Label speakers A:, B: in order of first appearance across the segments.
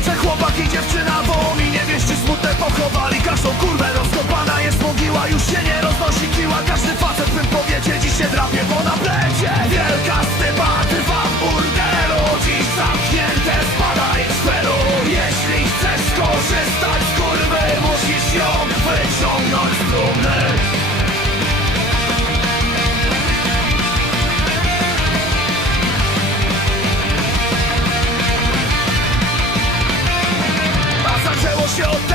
A: płacze chłopak i dziewczyna Bo Nie niewieści smutne pochowali. Każdą kurwę rozkopana jest mogiła Już się nie roz... show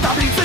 A: Kita